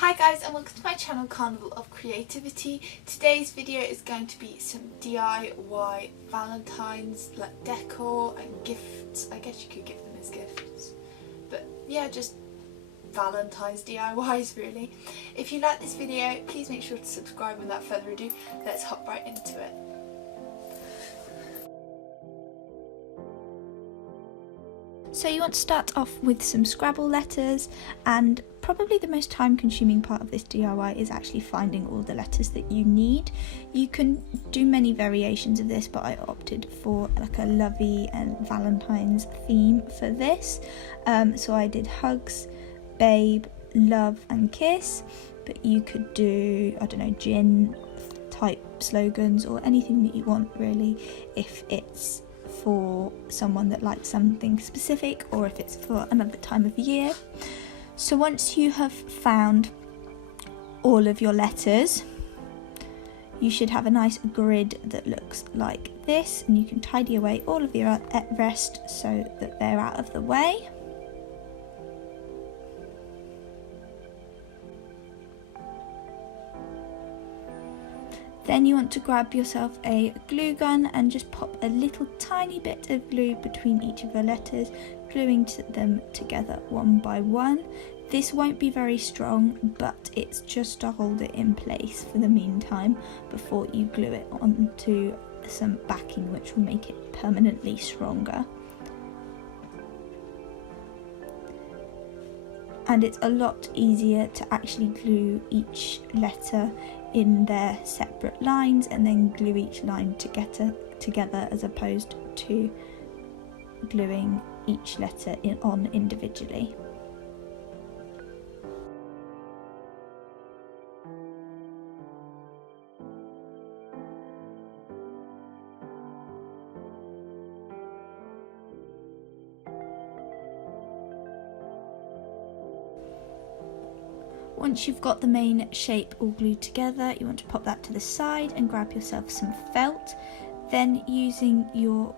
Hi guys, and welcome to my channel Carnival of Creativity. Today's video is going to be some DIY Valentine's decor and gifts. I guess you could give them as gifts, but yeah, just Valentine's DIYs really. If you like this video, please make sure to subscribe. Without further ado, let's hop right into it. So you want to start off with some Scrabble letters, and probably the most time consuming part of this DIY is actually finding all the letters that you need. You can do many variations of this, but I opted for like a lovey and Valentine's theme for this. So I did hugs, babe, love and kiss, but you could do, I don't know, gin type slogans or anything that you want really, if it's for someone that likes something specific or if it's for another time of year. So once you have found all of your letters, you should have a nice grid that looks like this, and you can tidy away all of your rest so that they're out of the way. Then you want to grab yourself a glue gun and just pop a little tiny bit of glue between each of the letters, gluing them together one by one. This won't be very strong, but it's just to hold it in place for the meantime before you glue it onto some backing, which will make it permanently stronger. And it's a lot easier to actually glue each letter in their separate lines and then glue each line together as opposed to gluing each letter on individually. Once you've got the main shape all glued together, you want to pop that to the side and grab yourself some felt. Then, using your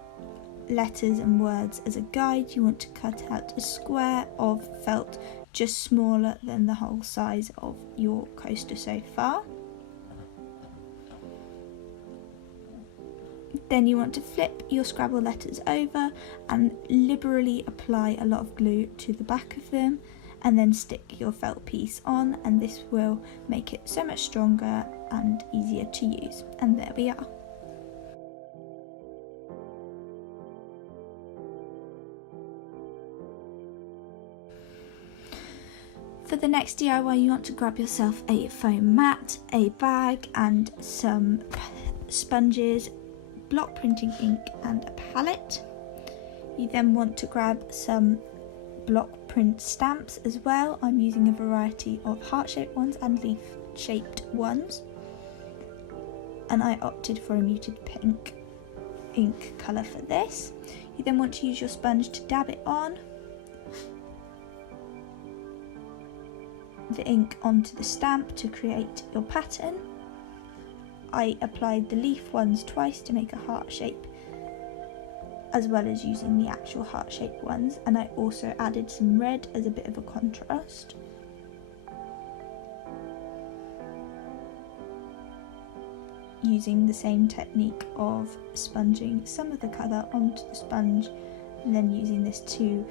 letters and words as a guide, you want to cut out a square of felt just smaller than the whole size of your coaster so far. Then you want to flip your Scrabble letters over and liberally apply a lot of glue to the back of them, and then stick your felt piece on, and this will make it so much stronger and easier to use. And there we are. For the next DIY, you want to grab yourself a foam mat, a bag and some sponges, block printing ink and a palette. You then want to grab some block print stamps as well. I'm using a variety of heart-shaped ones and leaf-shaped ones, and I opted for a muted pink ink colour for this. You then want to use your sponge to dab it on the ink onto the stamp to create your pattern. I applied the leaf ones twice to make a heart shape, as well as using the actual heart-shaped ones, and I also added some red as a bit of a contrast. Using the same technique of sponging some of the colour onto the sponge and then using this to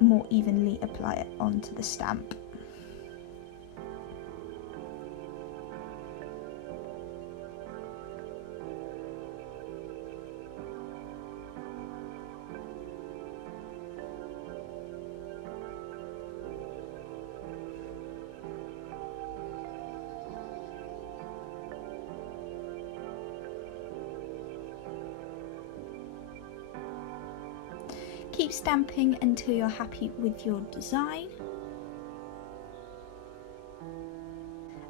more evenly apply it onto the stamp. Keep stamping until you're happy with your design.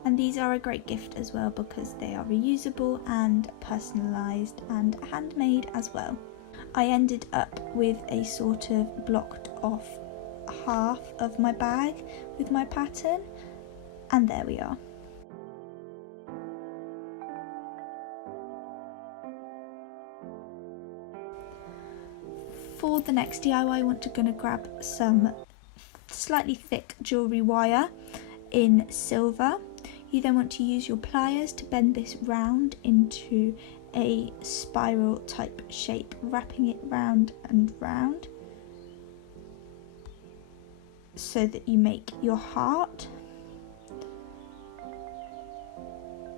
And these are a great gift as well because they are reusable and personalised and handmade as well. I ended up with a sort of blocked off half of my bag with my pattern, and there we are. For the next DIY, I want to grab some slightly thick jewellery wire. in silver. You then want to use your pliers to bend this round into a spiral type shape, wrapping it round and round so that you make your heart.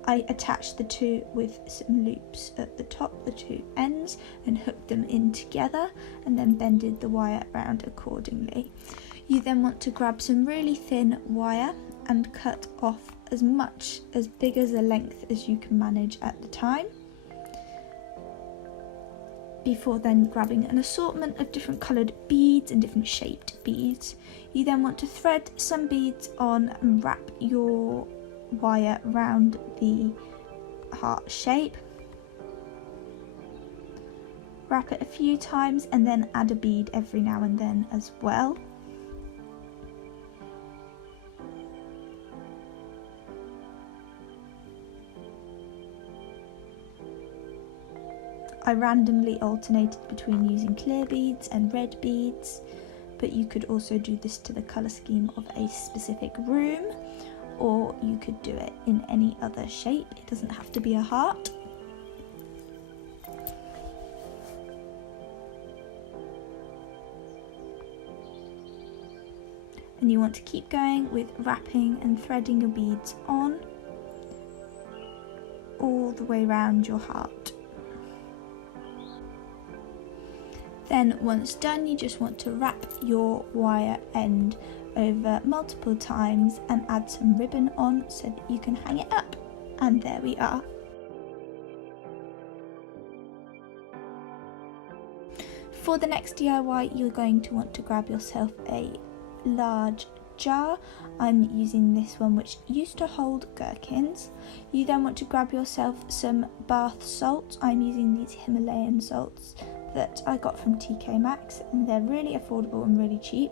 I attached the two with some loops at the top, the two ends, and hooked them in together, and then bended the wire around accordingly. You then want to grab some really thin wire and cut off as big as a length as you can manage at the time, before then grabbing an assortment of different coloured beads and different shaped beads. You then want to thread some beads on and wrap your wire around the heart shape. Wrap it a few times and then add a bead every now and then as well. I randomly alternated between using clear beads and red beads, but you could also do this to the colour scheme of a specific room, or you could do it in any other shape. It doesn't have to be a heart. And you want to keep going with wrapping and threading your beads on all the way around your heart. Then once done, you just want to wrap your wire end over multiple times and add some ribbon on so that you can hang it up. And there we are. For the next DIY, you're going to want to grab yourself a large jar. I'm using this one which used to hold gherkins. You then want to grab yourself some bath salts. I'm using these Himalayan salts that I got from TK Maxx, and they're really affordable and really cheap.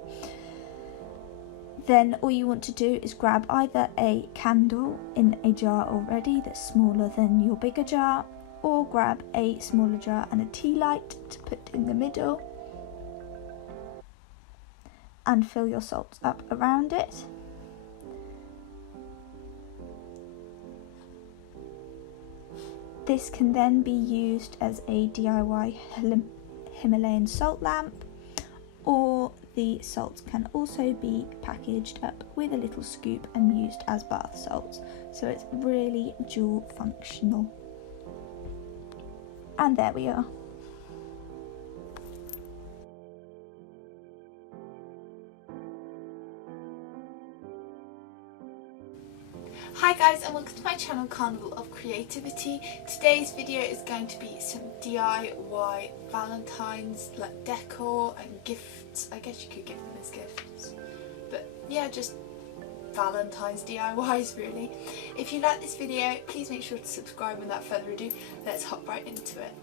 Then all you want to do is grab either a candle in a jar already that's smaller than your bigger jar, or grab a smaller jar and a tea light to put in the middle and fill your salts up around it. This can then be used as a DIY Himalayan salt lamp, or the salts can also be packaged up with a little scoop and used as bath salts, so it's really dual functional. And there we are. Hi guys, and welcome to my channel Carnival of Creativity. Today's video is going to be some DIY Valentine's decor and gifts. I guess you could give them as gifts, but yeah, just Valentine's DIYs really. If you like this video, please make sure to subscribe. Without further ado, let's hop right into it.